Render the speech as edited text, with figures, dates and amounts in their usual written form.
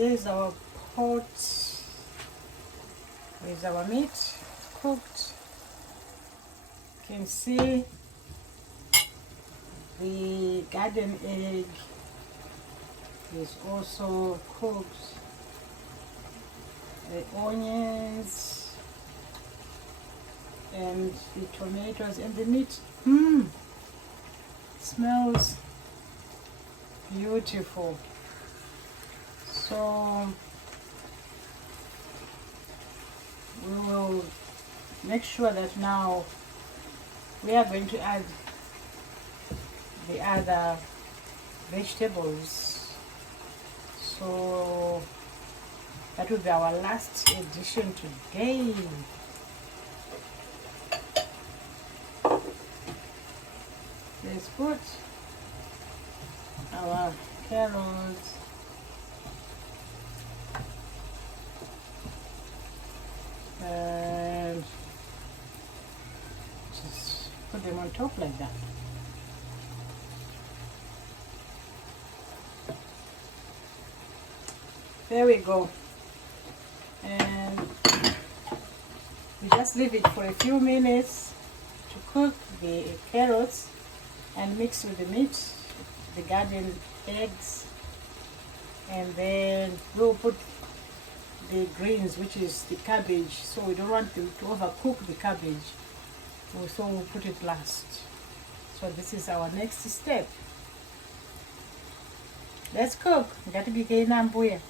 Here's our pot with our meat cooked. You can see the garden egg is also cooked. The onions and the tomatoes and the meat. Smells beautiful. So we will make sure that now we are going to add the other vegetables. So that will be our last addition today. Let's put our carrots, and just put them on top like that. There we go. And we just leave it for a few minutes to cook the carrots and mix with the meat, the garden eggs, and then we'll put the greens, which is the cabbage. So we don't want to overcook the cabbage, so we'll put it last. So this is our next step. Let's cook. Got to be nambuya.